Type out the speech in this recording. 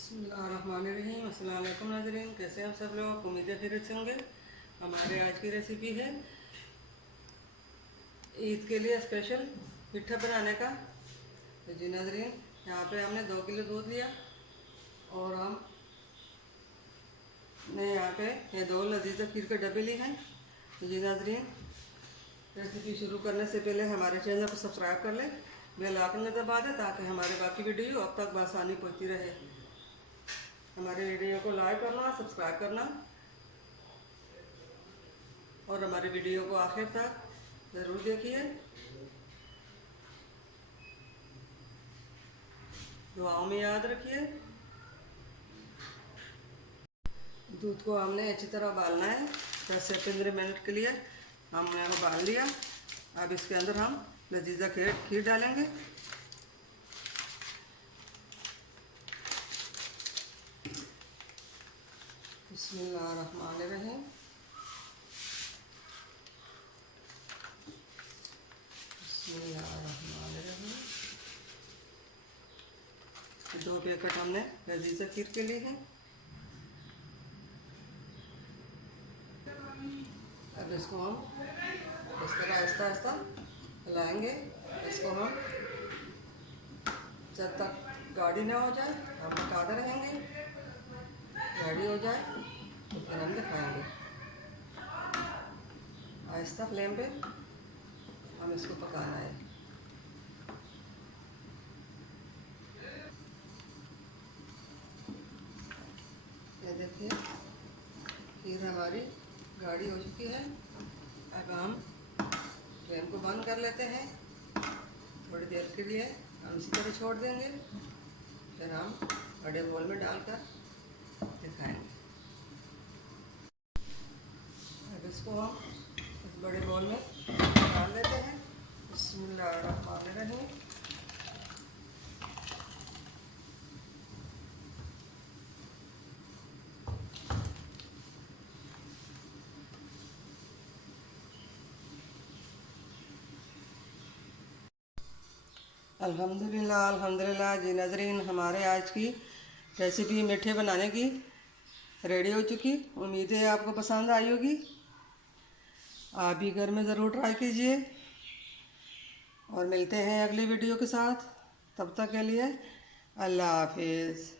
बिस्मिल्लाहिर्रहमानिर्रहीम। अस्सलाम वालेकुम नाज़रीन, कैसे हैं आप सब लोग? उम्मीद है खैरियत से होंगे। हमारे आज की रेसिपी है ईद के लिए स्पेशल पिट्ठा बनाने का। तो जी नाज़रीन, यहाँ पे हमने 2 किलो दूध लिया और हमने यहाँ पे ये 2 लजीज़ा खीर के डब्बे लिए हैं। तो जी नाज़रीन, रेसिपी शुरू करने से पहले हमारे चैनल को सब्सक्राइब कर लें, बेल आइकन में दबा दें ताकि हमारे बाकी वीडियो अब तक बआसानी पहुँचती रहे। हमारे वीडियो को लाइक करना, सब्सक्राइब करना और हमारे वीडियो को आखिर तक ज़रूर देखिए। दुआओं में याद रखिए। दूध को हमने अच्छी तरह उबालना है। 10 से 15 मिनट के लिए हमने उबाल लिया। अब इसके अंदर हम लजीजा खीर डालेंगे। बिस्मिल्लाहिर्रहमानिर्रहीम। बिस्मिल्लाहिर्रहमानिर्रहीम। 2 पैकेट हमने लजीजा खीर के लिए हैं। अब इसको हम इस तरह आहिस्ता आहिस्ता हिलाएंगे। इसको हम जब तक गाढ़ी ना हो जाए हम पकाते रहेंगे। गाढ़ी हो जाए तो फिर हम दिखाएंगे। आहिस्ता फ्लेम पे हम इसको पकाना है। ये देखिए खीर हमारी गाढ़ी हो चुकी है। अब हम फ्लेम को बंद कर लेते हैं। थोड़ी देर के लिए हम इसी तरह छोड़ देंगे, फिर हम बड़े बोल में डालकर दिखाएंगे। अब इसको हम इस बड़े बोल में डाल लेते हैं। बिस्मिल्लाहिर्रहमानिर्रहीम। अल्हम्दुलिल्लाह अल्हम्दुलिल्लाह। जी नाज़रीन, हमारे आज की रेसिपी मीठे बनाने की रेडी हो चुकी। उम्मीद है आपको पसंद आई होगी। आप भी घर में ज़रूर ट्राई कीजिए और मिलते हैं अगली वीडियो के साथ। तब तक के लिए अल्लाह हाफिज़।